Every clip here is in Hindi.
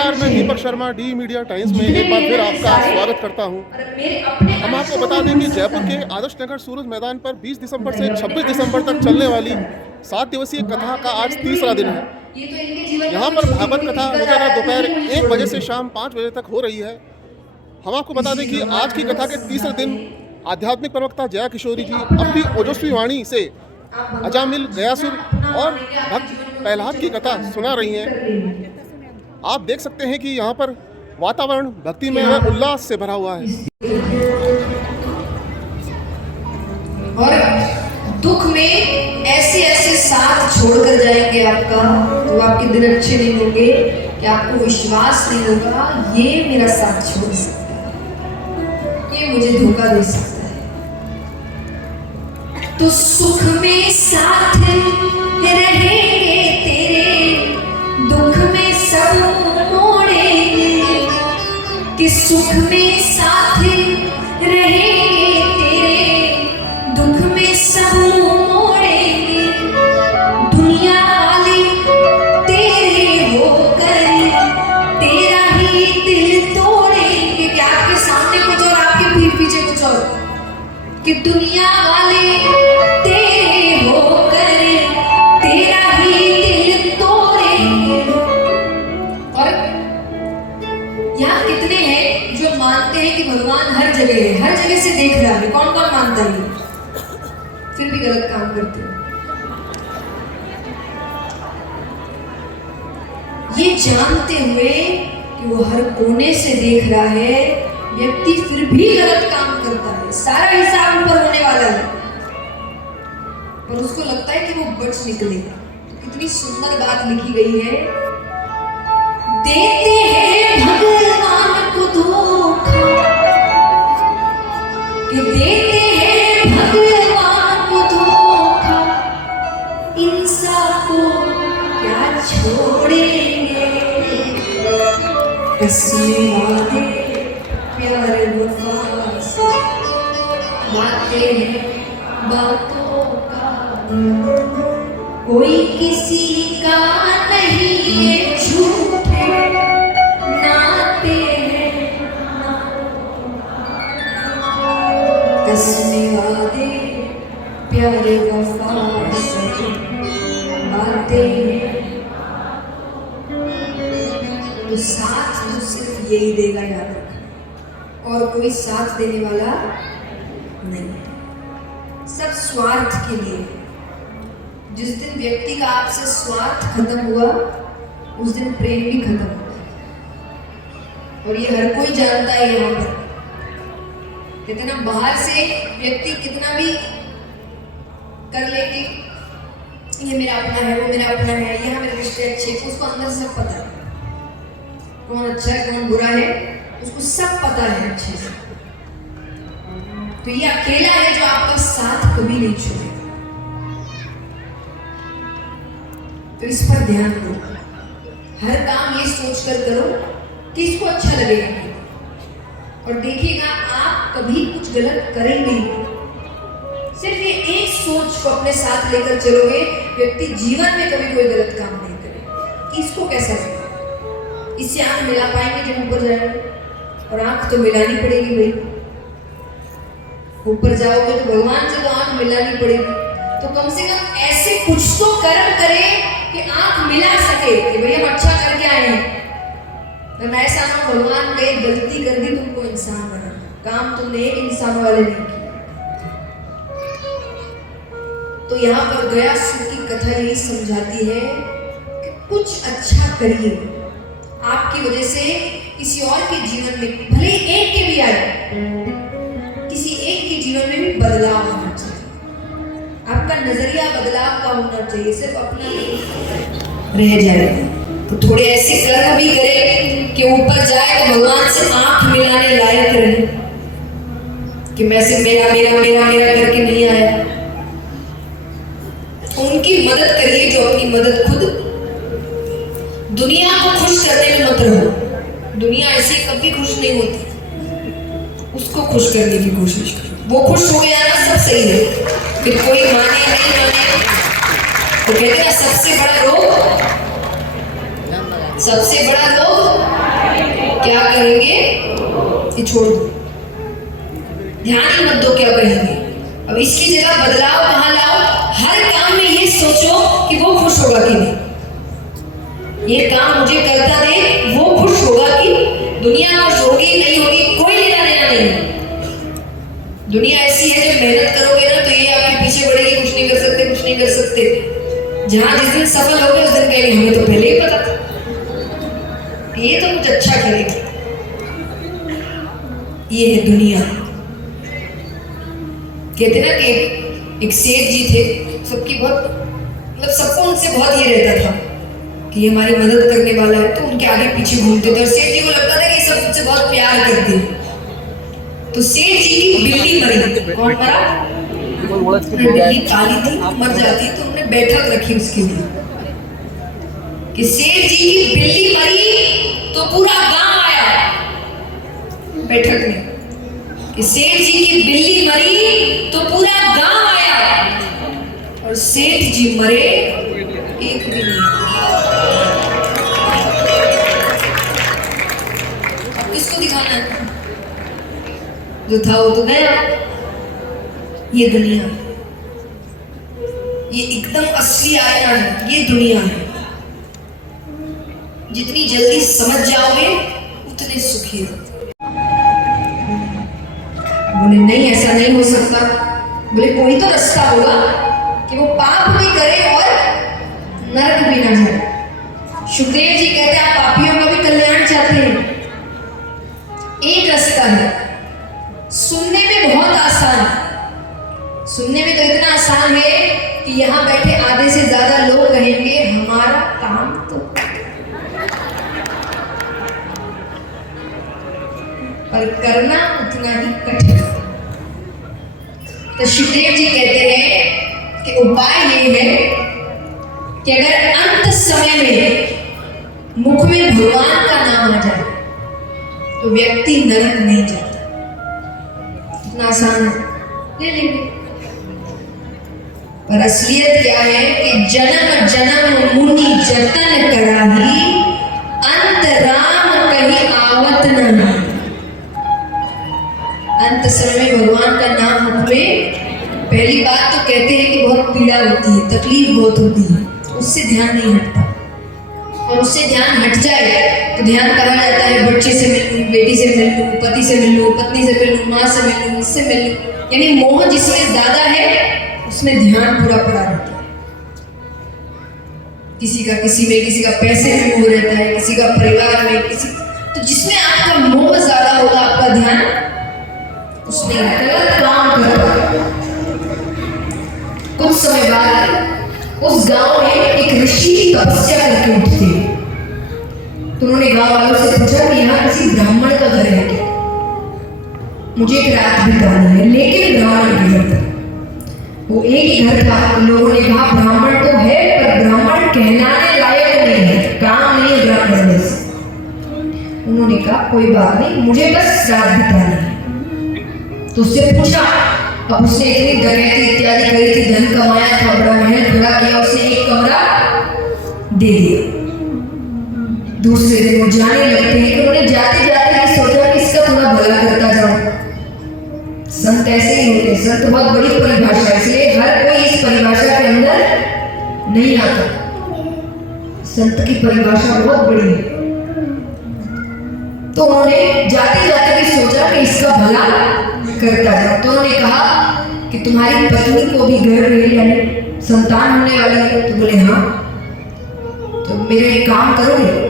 नमस्कार, मैं Deepak Sharma D media times में एक बार फिर आपका स्वागत करता हूं। हम आपको बता दें कि जयपुर के आदर्श नगर सूरज मैदान पर 20 दिसंबर से 26 दिसंबर तक चलने वाली 7 दिवसीय कथा का आज तीसरा दिन है। यहां पर भागवत कथा रोजाना दोपहर 1 बजे से शाम 5 बजे तक हो रही है। हम आपको बता दें कि आज की कथा के तीसरे दिन आध्यात्मिक प्रवक्ता जया किशोरी जी अपनी ओजस्वी वाणी से अजामिल, गयासुर और भक्त प्रहलाद की कथा सुना रही हैं। आप देख सकते हैं कि यहाँ पर वातावरण भक्तिमय व उल्लास से भरा हुआ है। और दुख में ऐसे ऐसे साथ छोड़कर जाएंगे आपका, तो आपके दिन अच्छे नहीं होंगे, कि आपको विश्वास नहीं होगा ये मेरा साथ छोड़ सकता है, ये मुझे धोखा दे सकता है। तो सुख में साथ रहेंगे तेरे, दुख में सब मोड़ेंगे, कि सुख में साथ रहेंगे तेरे, दुख में सब मोड़ेंगे। दुनिया वाले तेरे होकर तेरा ही दिल तोड़ेंगे, कि आपके सामने कुछ और आपके पीठ पीछे कुछ और, कि दुनिया वाले तेरे होकर तेरा ही दिल तोड़ेंगे। और यहाँ कितने हैं जो मानते हैं कि भगवान हर जगह है, हर जगह से देख रहा है? कौन कौन मानता है? फिर भी गलत काम करते हैं। ये जानते हुए कि वो हर कोने से देख रहा है, व्यक्ति फिर भी गलत काम करता है। सारा हिसाब ऊपर होने वाला है, पर उसको लगता है कि वो बच निकलेगा। कितनी सुंदर बात लिखी गई है। देते हैं भगवान को धोखा, कि देते हैं भगवान को धोखा, इंसान को क्या छोड़ेंगे। कसमें वादे प्यारे वफा से, बातें हैं बातों का, कोई किसी का नहीं ये झूठे नाते हैं। कसमें वादे प्यारे वफा से, बातें हैं। तो साथ तो सिर्फ यही देगा, याद रखना, और कोई साथ देने वाला नहीं है। सब स्वार्थ के लिए। जिस दिन व्यक्ति का आपसे स्वार्थ खत्म हुआ, उस दिन प्रेम भी खत्म होता है। और ये हर कोई जानता है। यहाँ पर कितना बाहर से व्यक्ति कितना भी कर ले कि ये मेरा अपना है, वो मेरा अपना है, यहाँ मेरे रिश्ते अच्छे, उसको अंदर से सब पता है कौन अच्छा है कौन बुरा है, उसको सब पता है अच्छे से। तो ये अकेला है जो आपका साथ कभी नहीं छोड़ेगा। तो इस पर ध्यान दो। हर काम ये सोच कर करो कि इसको अच्छा लगेगा, और देखिएगा आप कभी कुछ गलत करेंगे नहीं। सिर्फ ये एक सोच को अपने साथ लेकर चलोगे, व्यक्ति जीवन में कभी कोई गलत काम नहीं करेगा। कि इसको कैसा लगेगा, इससे आंख मिला पाएंगे जब ऊपर जाएंगे, और आंख तो मिलानी पड़ेगी भाई। ऊपर जाओगे तो भगवान से तो आंख मिलानी पड़ेगी। तो कम से कम ऐसे कुछ तो कर्म करे कि आंख मिला सके, कि भैया हम अच्छा करके आए हैं। मैं ऐसा ना भगवान ने गलती कर दी, तुमको इंसान बना, काम तुमने एक इंसान वाले नहीं किया। तो यहाँ पर गयासुर की कथा यही समझाती है कि कुछ अच्छा करिए। आपकी वजह से किसी और के जीवन में, भले एक के भी आए, किसी एक के जीवन में भी बदलाव होना चाहिए। आपका नजरिया बदलाव का होना चाहिए, सिर्फ अपना नहीं रह जाएगा। तो थोड़े ऐसे कर्म भी करे कि ऊपर जाए तो भगवान से आंख मिलाने लायक रहे, कि मैं सिर्फ मेरा मेरा मेरा मेरा करके नहीं आया। उनकी मदद करिए जो अपनी मदद खुद। दुनिया को खुश करने में मत रहो, दुनिया ऐसे कभी खुश नहीं होती, उसको खुश करने की कोशिश करो। वो खुश हो गया ना, सब सही है। फिर कोई माने नहीं माने, तो कहते हैं सबसे बड़ा रोग क्या करेंगे ये छोड़ दो, ध्यान ही मत दो क्या कहेंगे। अब इसकी जगह बदलाव कहाँ लाओ, हर काम में ये सोचो कि वो खुश होगा कि नहीं, ये काम मुझे करता दे, वो खुश होगा कि दुनिया खुश होगी नहीं होगी कोई लेना देना नहीं। दुनिया ऐसी है जब मेहनत करोगे ना तो ये आपके पीछे बढ़ेगी, कुछ नहीं कर सकते, कुछ नहीं कर सकते। जहां जिस दिन सफल हो गए उस दिन कहेंगे हमें तो पहले ही पता था कि ये तो कुछ अच्छा करेगा। ये है दुनिया। कहते ना कि एक सेठ जी थे, सबकी बहुत मतलब सबको उनसे बहुत ये रहता था कि ये हमारी मदद करने वाला है, तो उनके आगे पीछे घूमते थे और सेठ जी को लगता था कि ये सब मुझसे बहुत प्यार करते हैं। तो सेठ जी की बिल्ली मरी। कौन मरा? बिल्ली काली थी, मर जाती तो उन्होंने बैठक रखी उसके लिए कि सेठ जी की बिल्ली मरी तो पूरा गांव आया बैठक में कि सेठ जी की बिल्ली मरी तो पूरा गांव आया और सेठ जी मरे एक भी नहीं। अब किसको दिखाना है? जो था वो तो गया। ये दुनिया, ये एकदम असली आईना है, ये दुनिया है। जितनी जल्दी समझ जाओगे उतने सुखी रहो। बोले नहीं ऐसा नहीं हो सकता। बोले कोई तो रास्ता होगा कि वो पाप भी करे और नरक भी ना जाए। सुखदेव जी कहते हैं आप पापियों का भी कल्याण चाहते हैं। एक रास्ता है, सुनने में बहुत आसान, सुनने में तो इतना आसान है कि यहाँ बैठे आधे से ज्यादा लोग कहेंगे हमारा काम तो, पर करना उतना ही कठिन। तो सुखदेव जी कहते हैं कि उपाय ये है कि अगर अंत समय में मुख में भगवान का नाम आ जाए तो व्यक्ति नरक नहीं जाता। इतना आसान है, ले लेंगे। पर असलियत क्या है कि जन्म जन्म मुनि जतन कराही, अंत राम कहीं आवत नहीं। अंत समय में भगवान का नाम मुख में, पहली बात तो कहते हैं कि बहुत पीड़ा होती है, तकलीफ बहुत होती है, उससे ध्यान नहीं हटता। और उससे ध्यान हट जाए तो ध्यान कहा जाता है बच्चे से मिल लूँ, बेटी से मिल लूँ, पति से मिल लूँ, पत्नी से मिल लूँ, माँ से मिल लूँ, इससे मिल लूँ। यानी मोह जिसमें ज्यादा है उसमें ध्यान पूरा पड़ा रहता है। किसी का किसी में, किसी का पैसे में मोह रहता है, किसी का परिवार में, किसी तो जिसमें आपका मोह ज्यादा होगा आपका ध्यान उसमें गलत काम करता। कुछ समय बाद उस गांव में एक ऋषि की तपस्या करके उठते। तो उन्होंने गांव वालों से पूछा कि यहाँ किसी ब्राह्मण का घर है क्या? मुझे एक रात बितानी है, लेकिन ब्राह्मण के घर था। वो एक ही घर था। लोगों ने कहा ब्राह्मण तो है पर ब्राह्मण कहलाने लायक नहीं है, काम नहीं है ब्राह्मण जैसे। उन्होंने कहा कोई बात नहीं, मुझे बस रात बितानी है। तो उससे पूछा, अब उसने इतनी डकैती इत्यादि करी थी, धन कमाया था, बड़ा महल खड़ा किया, उसने एक कमरा दे दिया। दूसरे दिन वो जाने लगते हैं कि उन्होंने जाते जाते ही सोचा कि इसका थोड़ा भला करता जाऊं। संत ऐसे ही होते, संत बहुत बड़ी परिभाषा, इसलिए हर कोई इस परिभाषा के अंदर नहीं आता। संत की परिभाषा बहुत बड़ी है। तो उन्होंने जाते जाते भी सोचा कि इसका भला करता जाओ। तो उन्होंने कहा कि तुम्हारी पत्नी को भी गर्भ है, यानी संतान होने वाली है। तो बोले हाँ। तो मेरा एक काम करोगे?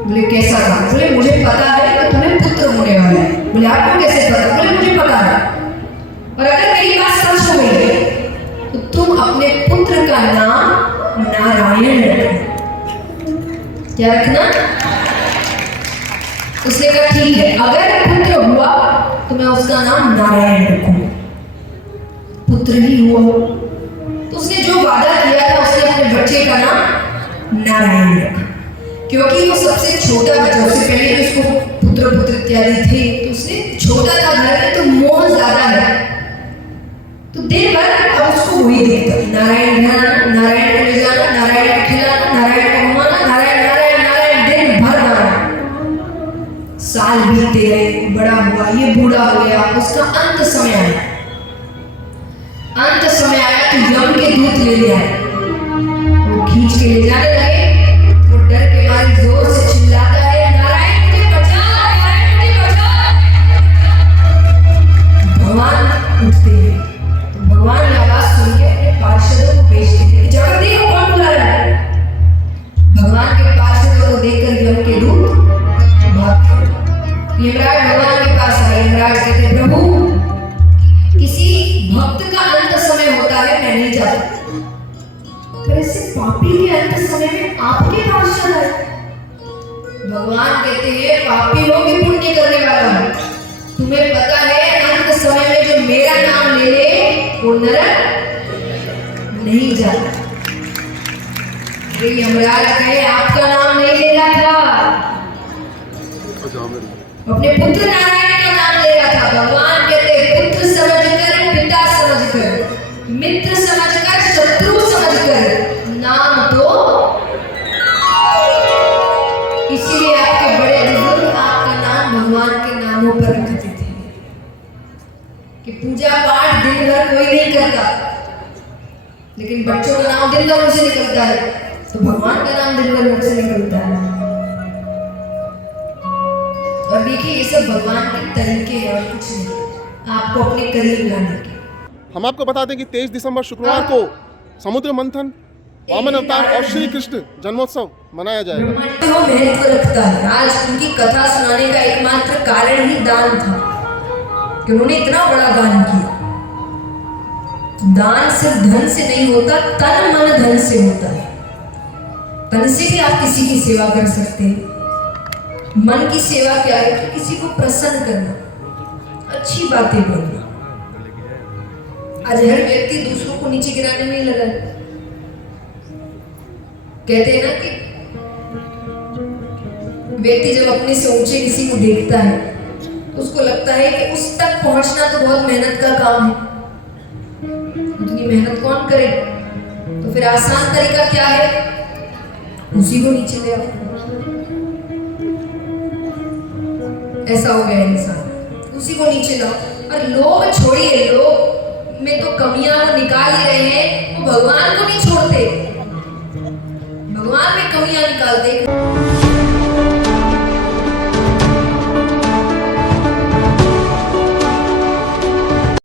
बोले कैसा काम? बोले मुझे पता है कि तुम्हें पुत्र होने वाला है। बोले आपको कैसे पता? बोले मुझे पता है, और अगर मेरी बात सच हो गई तो तुम अपने पुत्र का नाम नारायण रखना। क्या रखना? उसने कहा ठीक है, अगर पुत्र हुआ तो मैं उसका नाम नारायण रखूंगा। पुत्र ही हुआ। तो उसने जो वादा किया था उसने अपने बच्चे का नाम नारायण रखा, क्योंकि वो सबसे छोटा बच्चा, उससे पहले भी उसको पुत्र पुत्र इत्यादि थे, तो उसने छोटा था घर में, तो मोह ज्यादा है, तो दिन भर अब उसको वही देखता, नारायण ध्यान, नारायण को ले जाना, नारायण को खिलाना, नारायण को घुमाना, नारायण नारायण नारायण, दिन भर नारायण। बड़ा हुआ, ये बूढ़ा हो गया, उसका अंत समय आया। अंत समय आया तो यम के दूत ले लिया, वो खींच के ले जाने लगे। वो डर के मारे जोर से चिल्लाता है, नारायण मुझे बचा, नारायण मुझे बचा। भगवान उठते हैं तो भगवान की आवाज सुन के अपने पार्षदों को भेजते हैं कि जाकर देखो कौन बुला रहा है। भगवान के पार्षदों को देखकर यम के दूत भागते हैं। यमराज भगवान के पास आए। यमराज कहते हैं, प्रभु किसी भक्त का अंत समय होता है, मैं नहीं जाता, पर ऐसे पापी के अंत समय में आपके पार्षद आए। भगवान कहते हैं, पापी हो कि पुण्य करने वाला हो, तुम्हें पता है अंत समय में जो मेरा नाम ले ले वो नरक नहीं जाता। यमराज कहे, आपका नाम नहीं ले रहा था, अपने पुत्र नारायण का नाम ले रहा था। भगवान कहते पुत्र समझकर, पिता समझकर, मित्र समझकर, शत्रु समझकर नाम तो, इसीलिए आपके बड़े बुजुर्ग आपका नाम भगवान के नामों पर रखते थे कि पूजा पाठ दिन भर कोई नहीं करता, लेकिन बच्चों का नाम दिन भर मुझसे निकलता है, तो भगवान का नाम दिन भर मुझसे निकलता है। और देखिए ये सब भगवान के तरीके हैं और कुछ नहीं, आपको अपने करीब लाने के। हम आपको बता दें कि 23 दिसंबर शुक्रवार को समुद्र मंथन, वामन अवतार और श्री कृष्ण जन्मोत्सव मनाया जाएगा। वो महत्व रखता है। आज उनकी कथा सुनाने का एकमात्र कारण ही दान था कि उन्होंने इतना बड़ा दान किया। दान सिर्फ धन से नहीं होता, तन मन धन से होता है। तन से भी आप किसी की सेवा कर सकते हैं। मन की सेवा क्या है? कि किसी को प्रसन्न करना, अच्छी बातें बोलना। आज हर व्यक्ति दूसरों को नीचे गिराने में ही लगा है। कहते हैं ना कि व्यक्ति जब अपने से ऊंचे किसी को देखता है तो उसको लगता है कि उस तक पहुंचना तो बहुत मेहनत का काम है, उतनी मेहनत कौन करे, तो फिर आसान तरीका क्या है? उसी को नीचे ले आओ। ऐसा हो गया इंसान, उसी को नीचे लाओ। और लोग छोड़िए, लोग में तो कमियां वो निकाल ही रहे हैं, वो भगवान को नहीं छोड़ते, भगवान में कमियां निकालते।